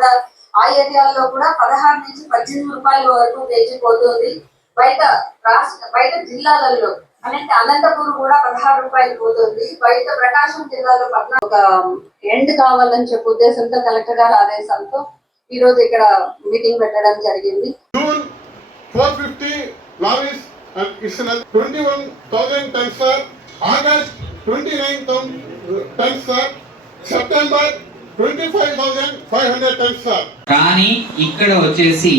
కూడా ఆ ఏరియాల్లో కూడా పదహారు నుంచి పద్దెనిమిది రూపాయల వరకు వేచి పోతుంది బయట రాష్ట్ర బయట జిల్లాలలో అంటే అనంతపురం కూడా పదహారు రూపాయలు పోతుంది బయట ప్రకాశం జిల్లాలో పద్నాలుగు ఒక ఎండ్ కావాలని చెప్పే ఉద్దేశంతో కలెక్టర్ గారి ఆదేశంతో ఈ రోజు ఇక్కడ మీటింగ్ పెట్టడం జరిగింది June 450 lorries and it's another 21,000 tons sir. August 29,000 tons sir. September 25,500 tons sir. కానీ ఇక్కడ వచ్చేసి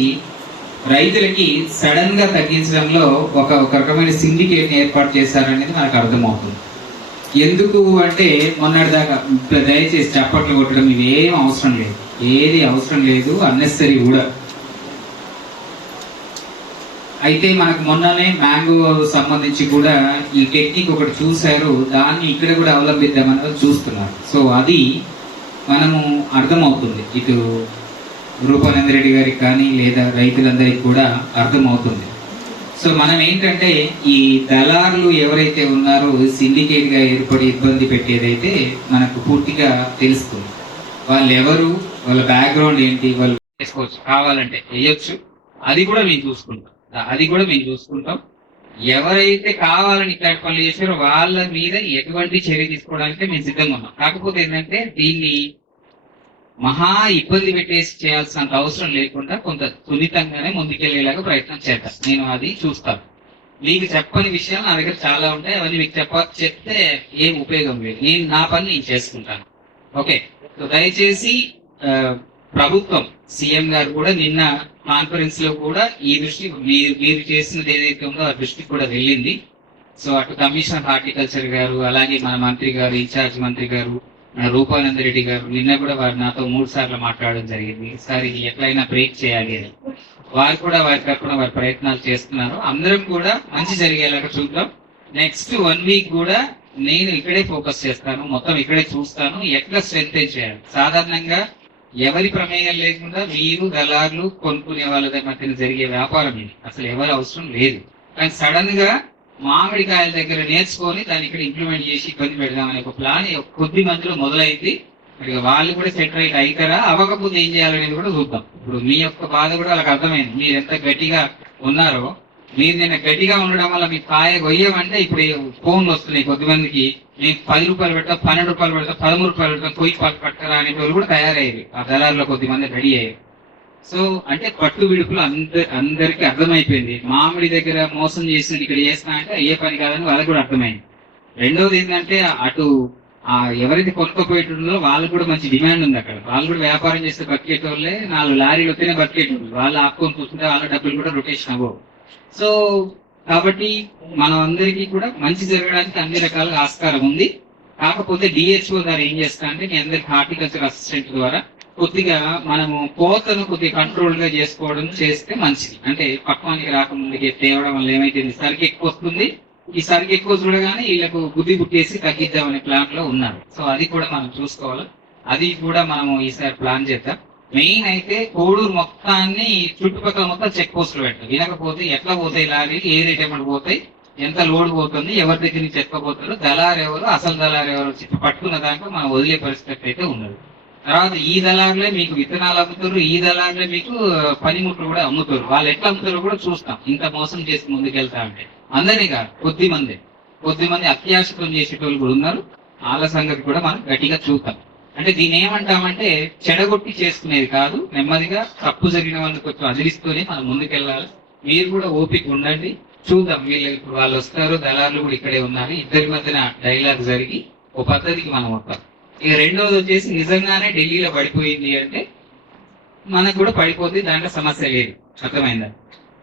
రైతులకి సడన్గా తగ్గించడంలో ఒక ఒక రకమైన సిండికేట్ ఏర్పాటు చేశారనేది నాకు అర్థమవుతుంది. ఎందుకు అంటే మొన్నటిదాకా ఇప్పుడు దయచేసి చప్పట్లు కొట్టడం ఇవేం అవసరం లేదు. ఏది అవసరం లేదు అన్నెసరీ కూడా అయితే మనకు మొన్ననే మ్యాంగో సంబంధించి కూడా ఈ టెక్నిక్ ఒకటి చూశారు. దాన్ని ఇక్కడ కూడా అవలంబిద్దామని చూస్తున్నారు. సో అది మనము అర్థమవుతుంది. ఇటు రూపానంద రెడ్డి గారికి కానీ లేదా రైతులందరికీ కూడా అర్థమవుతుంది. సో మనం ఏంటంటే ఈ దళారులు ఎవరైతే ఉన్నారో సిండికేట్గా ఏర్పడి ఇబ్బంది పెట్టేదైతే మనకు పూర్తిగా తెలుస్తుంది. వాళ్ళు ఎవరు వాళ్ళ బ్యాక్గ్రౌండ్ ఏంటి వాళ్ళు చేసుకోవచ్చు. కావాలంటే వేయొచ్చు. అది కూడా మేము చూసుకుంటాం. అది కూడా మేము చూసుకుంటాం. ఎవరైతే కావాలని ఇట్లాంటి పనులు చేశారో వాళ్ళ మీద ఎటువంటి చర్య తీసుకోవడానికి మేము సిద్ధంగా ఉన్నాం. కాకపోతే ఏంటంటే దీన్ని మహా ఇబ్బంది పెట్టేసి చేయాల్సినంత అవసరం లేకుండా కొంత సున్నితంగానే ముందుకెళ్ళేలాగా ప్రయత్నం చేద్దాం. నేను అది చూస్తాను. మీకు చెప్పని విషయాలు నా దగ్గర చాలా ఉంటాయి. అవన్నీ మీకు చెప్ప చెప్తే ఏం ఉపయోగం లేదు. నేను నా పని నేను చేసుకుంటాను. ఓకే? సో దయచేసి ప్రభుత్వం సీఎం గారు కూడా నిన్న కాన్ఫరెన్స్లో కూడా ఈ దృష్టి మీరు మీరు చేసినది ఏదైతే ఉందో ఆ దృష్టికి కూడా వెళ్ళింది. సో అటు కమిషనర్ హార్టికల్చర్ గారు అలాగే మన మంత్రి గారు ఇన్ఛార్జ్ మంత్రి గారు రూపానంద రెడ్డి గారు నిన్న కూడా వారు నాతో మూడు సార్లు మాట్లాడడం జరిగింది. సార్ ఇది ఎట్లయినా బ్రేక్ చేయాలి అని. వారు కూడా వారి తరఫున వారి ప్రయత్నాలు చేస్తున్నారు. అందరం కూడా మంచి జరిగేలాగా చూద్దాం. నెక్స్ట్ వన్ వీక్ కూడా నేను ఇక్కడే ఫోకస్ చేస్తాను. మొత్తం ఇక్కడే చూస్తాను. ఎట్లా స్ట్రెంగ్ చేయాలి? సాధారణంగా ఎవరి ప్రమేయం లేకుండా మీరు దళారులు కొనుక్కునే వాళ్ళ మధ్యన జరిగే వ్యాపారం ఇది. అసలు ఎవరి అవసరం లేదు. కానీ సడన్గా మామిడికాయల దగ్గర నేర్చుకొని దాన్ని ఇక్కడ ఇంప్లిమెంట్ చేసి ఇబ్బంది పెడదామనే ఒక ప్లాన్ కొద్ది మందిలో మొదలైంది. మరి వాళ్ళు కూడా సెటరేట్ అవుతారా అవ్వకపోతే ఏం చేయాలనేది కూడా చూద్దాం. ఇప్పుడు మీ యొక్క బాధ కూడా వాళ్ళకి అర్థమైంది. మీరు ఎంత గట్టిగా ఉన్నారో మీరు నిన్న గట్టిగా ఉండడం వల్ల మీ కాయ కొయ్యమంటే ఇప్పుడు ఫోన్లు వస్తున్నాయి కొద్ది మందికి. మీకు పది రూపాయలు పెడతాం పన్నెండు రూపాయలు పెడతాం పదమూడు రూపాయలు పెడతాం పొయ్యి పాలు పట్టరా అనే వాళ్ళు కూడా తయారయ్యారు. ఆ దళారులో కొద్ది మంది రెడీ అయ్యారు. సో అంటే పట్టు విడుపులు అందరి అందరికి అర్థమైపోయింది. మామిడి దగ్గర మోసం చేసి ఇక్కడ చేసినా అంటే ఏ పని కాదని వాళ్ళకి కూడా అర్థమైంది. రెండవది ఏంటంటే అటు ఆ ఎవరైతే కొనుక్కోపోయేటో వాళ్ళకి కూడా మంచి డిమాండ్ ఉంది అక్కడ. వాళ్ళు కూడా వ్యాపారం చేస్తే బతికేటోళ్ళే నాలుగు లారీలు వస్తేనే బతికేట వాళ్ళు ఆపుకొని కూర్చుంటే వాళ్ళ డబ్బులు కూడా రొటేషన్ అవ్వవు. సో కాబట్టి మనం అందరికీ కూడా మంచి జరగడానికి అన్ని రకాల ఆస్కారం ఉంది. కాకపోతే డిహెచ్ఓ ద్వారా ఏం చేస్తా అంటే మీ అందరికి హార్టికల్చర్ అసిస్టెంట్ ద్వారా కొద్దిగా మనము కోతను కొద్దిగా కంట్రోల్గా చేసుకోవడం చేస్తే మంచిది. అంటే పక్వానికి రాకముందుకి తేవడం వల్ల ఏమైతుంది? సరికి ఎక్కువ వస్తుంది. ఈ సరికి ఎక్కువ చూడగానే వీళ్ళకు బుద్ధి పుట్టేసి తగ్గిద్దామనే ప్లాన్లో ఉన్నారు. సో అది కూడా మనం చూసుకోవాలి. అది కూడా మనము ఈసారి ప్లాన్ చేద్దాం. మెయిన్ అయితే కోడూరు మొత్తాన్ని చుట్టుపక్కల మొత్తం చెక్ పోస్టులు పెట్టాలి. వినకపోతే ఎట్లా పోతాయి లారీలు? ఏ రేట్ ఎప్పుడు పోతాయి? ఎంత లోడ్ పోతుంది? ఎవరి దగ్గర నుంచి ఎక్కబోతారు దళారు ఎవరు? అసలు దళారు ఎవరు? పట్టుకున్న దాంట్లో మనం వదిలే పరిస్థితి అయితే ఉండదు. తర్వాత ఈ దళారులే మీకు విత్తనాలు అమ్ముతారు ఈ దళారులే మీకు పనిముట్లు కూడా అమ్ముతారు వాళ్ళు ఎట్లా అమ్ముతారో కూడా చూస్తాం. ఇంత మోసం చేసి ముందుకెళ్తా అంటే. అందరినీ కాదు కొద్ది మంది. కొద్ది మంది అత్యాశతో చేసేటోళ్ళు కూడా ఉన్నారు. వాళ్ళ సంగతి కూడా మనం గట్టిగా చూద్దాం. అంటే దీని ఏమంటామంటే చెడగొట్టి చేసుకునేది కాదు. నెమ్మదిగా తప్పు జరిగిన వాళ్ళని కొంచెం అదిలిస్తూనే మనం ముందుకెళ్ళాలి. మీరు కూడా ఓపిక ఉండండి. చూద్దాం వీళ్ళు ఇప్పుడు వాళ్ళు వస్తారు దళారులు కూడా ఇక్కడే ఉన్నారు ఇద్దరి మధ్యన డైలాగ్ జరిగి ఒక పద్ధతికి మనం వస్తాం ఇక రెండోది వచ్చేసి నిజంగానే ఢిల్లీలో పడిపోయింది అంటే మనకు కూడా పడిపోతుంది దాంట్లో సమస్య లేదు. అర్థమైందా?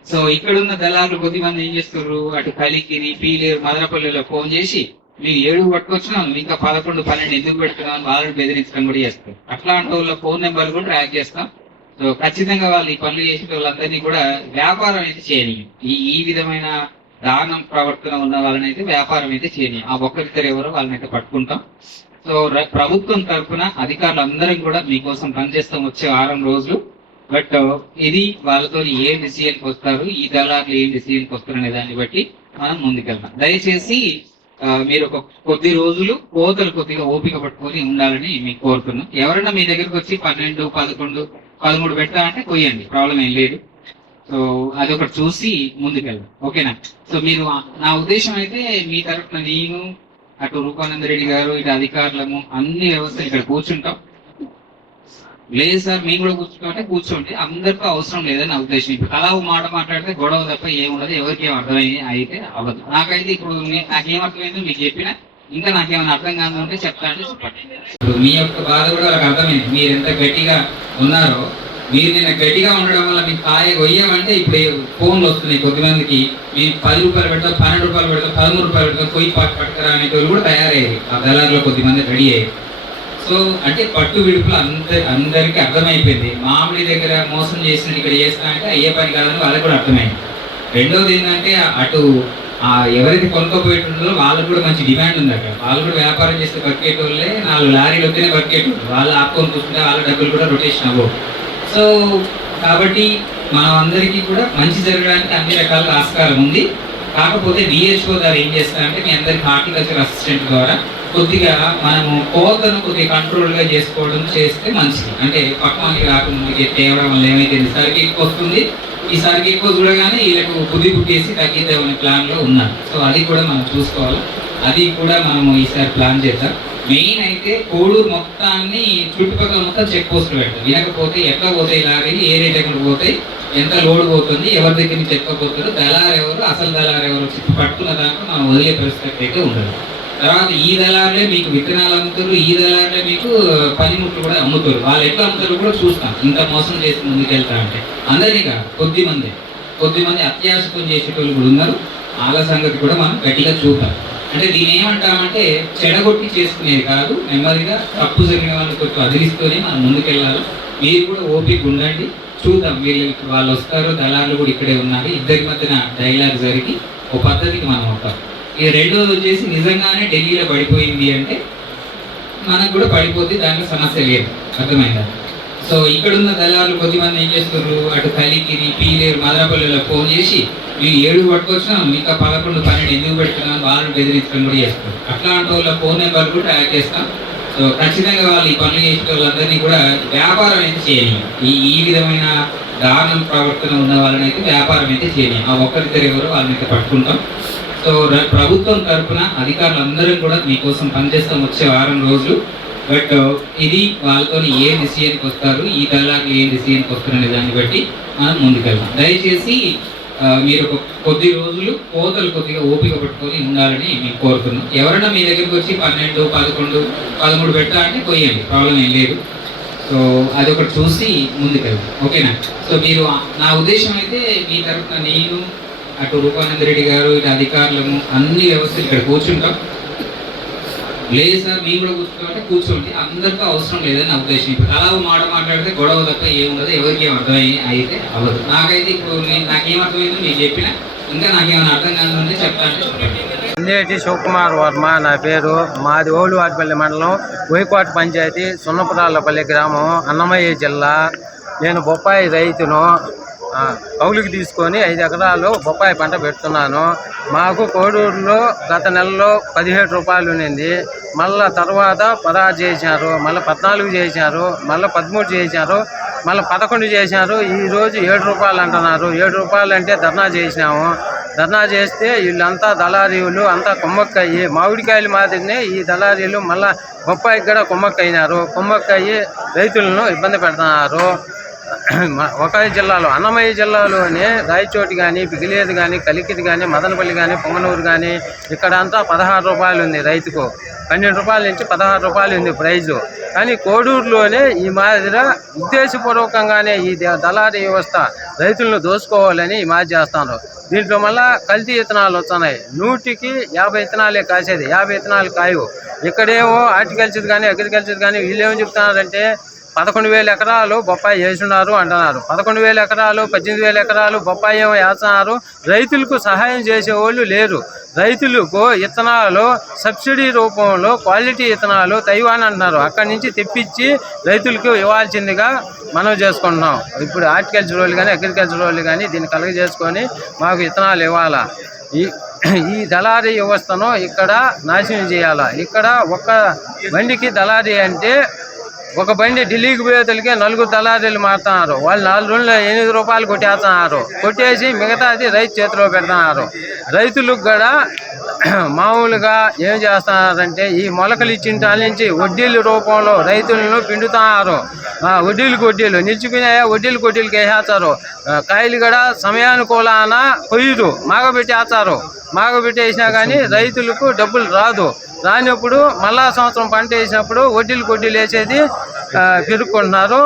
సో ఇక్కడ ఉన్న దళారులు కొద్ది మంది ఏం చేస్తున్నారు అటు కలికిరి పీలేరు మదనపల్లిలో ఫోన్ చేసి మీకు ఏడు పట్టుకొచ్చినాం ఇంకా పదకొండు పన్నెండు ఎందుకు పెడుతున్నాం వాళ్ళని బెదిరించడం కూడా చేస్తారు. అట్లాంటి వాళ్ళ ఫోన్ నెంబర్ కూడా ట్రాక్ చేస్తాం. సో ఖచ్చితంగా వాళ్ళు ఈ పనులు చేసిన వాళ్ళందరినీ కూడా వ్యాపారం అయితే చేయని ఈ ఈ విధమైన దానం ప్రవర్తన ఉన్న వాళ్ళని అయితే వ్యాపారం అయితే చేయని ఆ ఒక్కరిద్దరు ఎవరో వాళ్ళని అయితే పట్టుకుంటాం. సో ప్రభుత్వం తరఫున అధికారులు అందరం కూడా మీకోసం పనిచేస్తాం వచ్చే వారం రోజులు. బట్ ఇది వాళ్ళతో ఏ డిసిజన్కి వస్తారు ఈ దళారులు ఏ డిసిజన్కి వస్తారు అనే దాన్ని బట్టి మనం ముందుకెళ్తాం. దయచేసి మీరు ఒక కొద్ది రోజులు కోతలు కొద్దిగా ఓపిక పట్టుకొని ఉండాలని మీకు కోరుతున్నాం. ఎవరైనా మీ దగ్గరకు వచ్చి పన్నెండు పదకొండు పదమూడు పెట్టాలంటే కొయ్యండి ప్రాబ్లం ఏం లేదు. సో అది ఒకటి చూసి ముందుకెళ్ళాం ఓకేనా? సో మీరు నా ఉద్దేశం అయితే మీ తరఫున నేను అటు రూపానంద రెడ్డి గారు ఇటు అధికారులము అన్ని వ్యవస్థలు ఇక్కడ కూర్చుంటాం. లేదు సార్ మేము కూడా కూర్చుంటే కూర్చోండి. అందరితో అవసరం లేదని నా ఉద్దేశం. ఇప్పుడు అలా మాట మాట్లాడితే గొడవ తప్ప ఏముండదు ఎవరికి ఏం అర్థమైంది అయితే అవ్వదు. నాకైతే ఇప్పుడు నాకేం అర్థమైందో మీకు చెప్పిన ఇంకా నాకేమైనా అర్థం కాదు ఉంటే చెప్తా అంటే చెప్పండి. మీ యొక్క బాధ కూడా వాళ్ళకి అర్థమైంది. మీరు ఎంత గట్టిగా ఉన్నారో మీరు నేను గట్టిగా ఉండడం వల్ల మీకు కాయ కొయ్యమంటే ఇప్పుడు ఫోన్లు వస్తున్నాయి కొద్దిమందికి. మీరు పది రూపాయలు పెడతాం పన్నెండు రూపాయలు పెడతాం పదమూడు రూపాయలు పెడతాం కొయ్యి పాటు పట్టుకరా అనేటోళ్ళు కూడా తయారయ్యారు. ఆ దళారులో కొద్దిమంది రెడీ అయ్యారు. సో అంటే పట్టు విడుపులు అందరి అందరికీ అర్థమైపోయింది. మామిడి దగ్గర మోసం చేసిన ఇక్కడ చేస్తా అంటే అయ్యే పని కాదని వాళ్ళకి కూడా అర్థమైంది. రెండోది ఏంటంటే అటు ఆ ఎవరైతే కొనుక్కోపోయేటో వాళ్ళకి కూడా మంచి డిమాండ్ ఉంది అక్కడ వాళ్ళు కూడా వ్యాపారం చేస్తే బతికేటోళ్ళే నాలుగు లారీలు వస్తేనే బతికేటోళ్ళు. వాళ్ళు ఆపుకొని కూర్చుంటే వాళ్ళ డబ్బులు కూడా రొటేషన్ అవ్వవు. సో కాబట్టి మనం అందరికీ కూడా మంచి జరగడానికి అన్ని రకాల ఆస్కారం ఉంది. కాకపోతే డిహెచ్ఓ ద్వారా ఏం చేస్తారంటే మీ అందరికి హార్టికల్చర్ అసిస్టెంట్ ద్వారా కొద్దిగా మనము కోతను కొద్దిగా కంట్రోల్గా చేసుకోవడం చేస్తే మంచిది. అంటే పక్కనకి రాకుండా తేవడం వల్ల ఏమైతే సరికి ఎక్కువ వస్తుంది ఈసారికి ఎక్కువ చూడగానే వీళ్ళకు బుద్ధి పుట్టేసి తగ్గిద్దామనే ప్లాన్లో ఉన్నారు సో అది కూడా మనం చూసుకోవాలి. అది కూడా మనము ఈసారి ప్లాన్ చేద్దాం. మెయిన్ అయితే కోడూరు మొత్తాన్ని చుట్టుపక్కల మొత్తం చెక్ పోస్ట్ పెడతాం. వినకపోతే ఎట్లా పోతాయి లారీలు ఏ రేట్ ఎక్కడ పోతాయి ఎంత లోడ్ పోతుంది ఎవరి దగ్గర నుంచి ఎక్కకపోతారు దళారు ఎవరు అసలు దళారు ఎవరు చెప్పి పట్టుకున్న దాకా మనం వదిలే పరిస్థితి అయితే ఉండదు. తర్వాత ఈ దళారులే మీకు విత్తనాలు అమ్ముతారు ఈ దళారులే మీకు పనిముట్లు కూడా అమ్ముతారు. వాళ్ళు ఎట్లా అమ్ముతారు కూడా చూస్తాం. ఇంత మోసం చేసి ముందుకెళ్తా అంటే. అందరినీ కాదు కొద్ది మంది కొద్ది మంది అత్యాశతో చేసేటోళ్ళు కూడా ఉన్నారు. వాళ్ళ సంగతి కూడా మనం గట్టిగా చూపాలి అంటే దీని ఏమంటామంటే చెడగొట్టి చేసుకునేది కాదు నెమ్మదిగా తప్పు జరిగిన వాళ్ళని కొంచెం అదిలిస్తూనే మనం ముందుకెళ్ళాలి. మీరు కూడా ఓపిక ఉండండి. చూద్దాం వీళ్ళు వాళ్ళు వస్తారు దళారులు కూడా ఇక్కడే ఉన్నారు. ఇద్దరి మధ్యన డైలాగ్ జరిగి ఒక పద్ధతికి మనం ఉంటాం ఇక రెండోది వచ్చేసి నిజంగానే ఢిల్లీలో పడిపోయింది అంటే మనకు కూడా పడిపోతే దాంట్లో సమస్య లేదు. అర్థమైందా? సో ఇక్కడున్న దళాలు కొద్దిమంది ఏం చేస్తున్నారు అటు కలికిరి పీలేరు మదనపల్లిలో ఫోన్ చేసి మీరు ఏడు పట్టుకొచ్చినాం ఇంకా పదకొండు పన్నెండు ఎందుకు పెడుతున్నాం? వాళ్ళు బెదిరించడం కూడా చేస్తారు అట్లాంటి వాళ్ళ ఫోన్ నెంబర్ కూడా ట్యాగ్ చేస్తాం. సో ఖచ్చితంగా వాళ్ళు ఈ పనులు చేసే వాళ్ళందరినీ కూడా వ్యాపారం అయితే చేయలేము. ఈ ఈ విధమైన దారుణం ప్రవర్తన ఉన్న వాళ్ళని అయితే వ్యాపారం అయితే చేయలేము. ఆ ఒక్కరిద్దరు ఎవరు వాళ్ళని అయితే పట్టుకుంటాం. సో ప్రభుత్వం తరఫున అధికారులందరం కూడా మీకోసం పనిచేస్తాం. వచ్చే వారం రోజులు బట్ ఇది వాళ్ళతో ఏ డిసిజన్కి వస్తారు ఈ దళాలు ఏ డిసిజన్కి వస్తారు దాన్ని బట్టి మనం ముందుకెళ్దాం. దయచేసి మీరు ఒక కొద్ది రోజులు కోతలు కొద్దిగా ఓపిక పట్టుకొని ఉండాలని మేము కోరుతున్నాం. ఎవరైనా మీ దగ్గరికి వచ్చి పన్నెండు పదకొండు పదమూడు పెట్టా అంటే కొయ్యండి ప్రాబ్లం ఏం లేదు. సో అది ఒకటి చూసి ముందుకెళ్దాం. ఓకేనా? సో మీరు నా ఉద్దేశం అయితే మీ తరఫున నేను అటు రూపానంద రెడ్డి గారు ఇటు అధికారులము అన్ని వ్యవస్థలు ఇక్కడ కూర్చుంటాం. లేదు సార్ మేము కూడా కూర్చుంటే కూర్చోండి. అందరికీ అవసరం లేదని నా ఉద్దేశం. ఇప్పుడు అలా మాట మాట్లాడితే గొడవ తప్ప ఏముండదు ఎవరికి ఏం అర్థమై అయితే అవ్వదు. నాకైతే ఇప్పుడు నేను నాకేం అర్థమైందో మీకు చెప్పిన ఇంకా నాకేమైనా అర్థం కాదు ఉంటే చెప్తా శివకుమార్ వర్మ నా పేరు మాది ఓలువాటిపల్లి మండలం వైకోట పంచాయతీ సున్నపురాళ్ళపల్లి గ్రామం అన్నమయ్య జిల్లా. నేను బొప్పాయి రైతును కౌలుకి తీసుకొని ఐదు ఎకరాలు బొప్పాయి పంట పెడుతున్నాను. మాకు కోడూరులో గత నెలలో పదిహేడు రూపాయలు ఉన్నింది. మళ్ళా తర్వాత పదహారు చేశారు మళ్ళీ పద్నాలుగు చేశారు మళ్ళీ పదమూడు చేశారు మళ్ళీ పదకొండు చేశారు. ఈరోజు ఏడు రూపాయలు అంటున్నారు. ఏడు రూపాయలు అంటే ధర్నా చేసినాము. ధర్నా చేస్తే వీళ్ళంతా దళారీలు అంతా కొమ్మక్కయ్యి. మామిడికాయలు మాదిరినే ఈ దళారీలు మళ్ళీ బొప్పాయికి కూడా కొమ్మక్కయినారు. కొమ్మక్కయ్యి రైతులను ఇబ్బంది పెడుతున్నారు. ఒక జిల్లాలో అన్నమయ్య జిల్లాలోనే రాయచోటి కానీ పిగిలేరు కానీ కలికిది కానీ మదనపల్లి కానీ పొంగనూరు కానీ ఇక్కడ అంతా పదహారు రూపాయలు ఉంది రైతుకు. పన్నెండు రూపాయల నుంచి పదహారు రూపాయలు ఉంది ప్రైజు. కానీ కోడూరులోనే ఈ మాదిరి ఉద్దేశపూర్వకంగానే ఈ ద- దళారీ వ్యవస్థ రైతులను దోసుకోవాలని ఈ మాది చేస్తాను. దీంట్లో మళ్ళా కల్తీ విత్తనాలు వస్తున్నాయి. నూటికి యాభై విత్తనాలే కాసేది. యాభై విత్తనాలు కాయవు. ఇక్కడేమో హార్టికల్చర్ కానీ అగ్రికల్చర్ కానీ వీళ్ళు ఏమని చెప్తున్నారంటే పదకొండు వేల ఎకరాలు బొప్పాయి వేసున్నారు అంటున్నారు. పదకొండు వేల ఎకరాలు పద్దెనిమిది వేల ఎకరాలు బొప్పాయి వేస్తున్నారు. రైతులకు సహాయం చేసేవాళ్ళు లేరు. రైతులకు విత్తనాలు సబ్సిడీ రూపంలో క్వాలిటీ విత్తనాలు తైవాన్ అంటున్నారు. అక్కడి నుంచి తెప్పించి రైతులకు ఇవ్వాల్సిందిగా మనం చేసుకుంటున్నాం. ఇప్పుడు హార్టికల్చర్ వాళ్ళు కానీ అగ్రికల్చర్ వాళ్ళు కానీ దీన్ని కలగజేసుకొని మాకు విత్తనాలు ఇవ్వాలా? ఈ ఈ దళారీ వ్యవస్థను ఇక్కడ నాశనం చేయాలా? ఇక్కడ ఒక బండికి దళారీ అంటే ఒక బండి ఢిల్లీకి పోయేతలకే నలుగురు దళారీలు మారుతున్నారు. వాళ్ళు నాలుగు రోజులు ఎనిమిది రూపాయలు కొట్టేస్తున్నారు. కొట్టేసి మిగతాది రైతు చేతిలో పెడుతున్నారు. రైతులకు కూడా మామూలుగా ఏం చేస్తున్నారంటే ఈ మొలకలు ఇచ్చిన దాని నుంచి వడ్డీల రూపంలో రైతులను పిండుతున్నారు వడ్డీలు వడ్డీలకు వడ్డీలు. వడ్డీలు కొడ్డీలకు వేసేస్తారు కాయలు కూడా సమయానుకూలాన కొయ్యరు. మాగబెట్టేస్తారు. మాగబెట్టేసినా కానీ రైతులకు డబ్బులు రాదు. రానప్పుడు మళ్ళా సంవత్సరం పంట వేసినప్పుడు వడ్డీలు కొడ్డీలు వేసేది ఆ, పెరుక్కుంటున్నారు